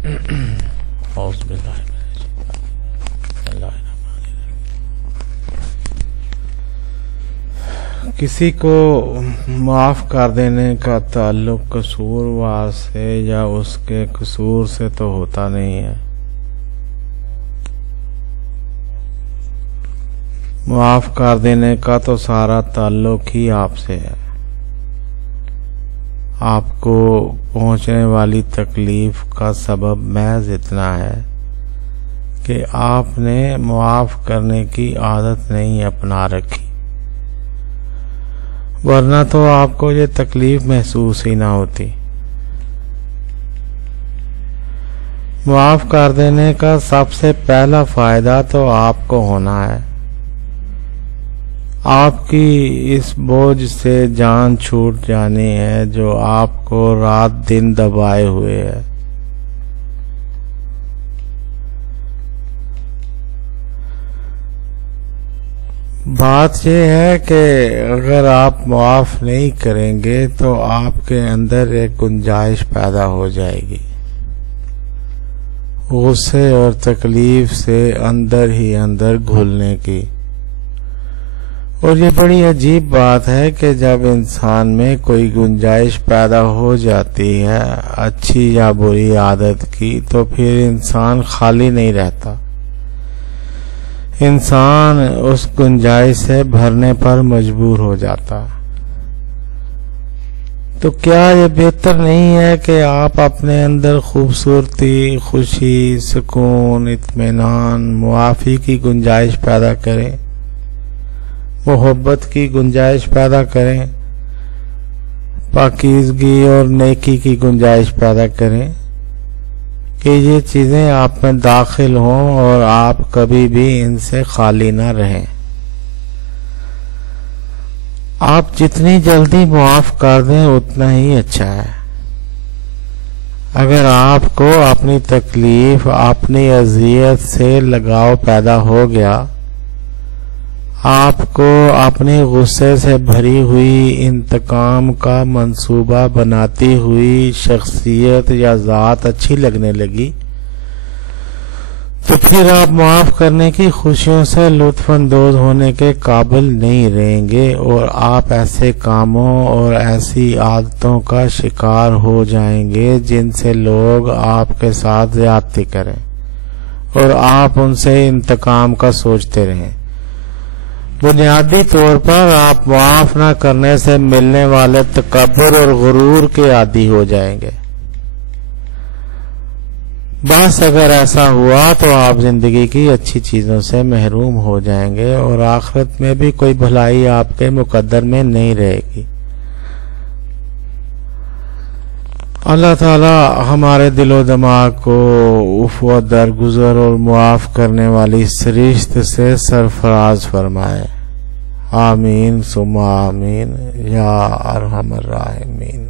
اعوذ باللہ من الشیطان اللہ الرحمن الرحیم۔ کسی کو معاف کر دینے کا تعلق قصوروار سے یا اس کے قصور سے تو ہوتا نہیں ہے، معاف کر دینے کا تو سارا تعلق ہی آپ سے ہے۔ آپ کو پہنچنے والی تکلیف کا سبب محض اتنا ہے کہ آپ نے معاف کرنے کی عادت نہیں اپنا رکھی، ورنہ تو آپ کو یہ تکلیف محسوس ہی نہ ہوتی۔ معاف کر دینے کا سب سے پہلا فائدہ تو آپ کو ہونا ہے، آپ کی اس بوجھ سے جان چھوٹ جانی ہے جو آپ کو رات دن دبائے ہوئے ہے۔ بات یہ ہے کہ اگر آپ معاف نہیں کریں گے تو آپ کے اندر ایک گنجائش پیدا ہو جائے گی، غصے اور تکلیف سے اندر ہی اندر گھلنے کی۔ اور یہ بڑی عجیب بات ہے کہ جب انسان میں کوئی گنجائش پیدا ہو جاتی ہے اچھی یا بری عادت کی، تو پھر انسان خالی نہیں رہتا، انسان اس گنجائش سے بھرنے پر مجبور ہو جاتا۔ تو کیا یہ بہتر نہیں ہے کہ آپ اپنے اندر خوبصورتی، خوشی، سکون، اطمینان، معافی کی گنجائش پیدا کریں، محبت کی گنجائش پیدا کریں، پاکیزگی اور نیکی کی گنجائش پیدا کریں کہ یہ چیزیں آپ میں داخل ہوں اور آپ کبھی بھی ان سے خالی نہ رہیں۔ آپ جتنی جلدی معاف کر دیں اتنا ہی اچھا ہے۔ اگر آپ کو اپنی تکلیف، اپنی اذیت سے لگاؤ پیدا ہو گیا، آپ کو اپنے غصے سے بھری ہوئی انتقام کا منصوبہ بناتی ہوئی شخصیت یا ذات اچھی لگنے لگی، تو پھر آپ معاف کرنے کی خوشیوں سے لطف اندوز ہونے کے قابل نہیں رہیں گے، اور آپ ایسے کاموں اور ایسی عادتوں کا شکار ہو جائیں گے جن سے لوگ آپ کے ساتھ زیادتی کریں اور آپ ان سے انتقام کا سوچتے رہیں۔ بنیادی طور پر آپ معاف نہ کرنے سے ملنے والے تکبر اور غرور کے عادی ہو جائیں گے۔ بس اگر ایسا ہوا تو آپ زندگی کی اچھی چیزوں سے محروم ہو جائیں گے اور آخرت میں بھی کوئی بھلائی آپ کے مقدر میں نہیں رہے گی۔ اللہ تعالی ہمارے دل و دماغ کو عفو درگزر اور معاف کرنے والی سرشت سے سرفراز فرمائے، آمین ثم آمین یا ارحم الراحمین۔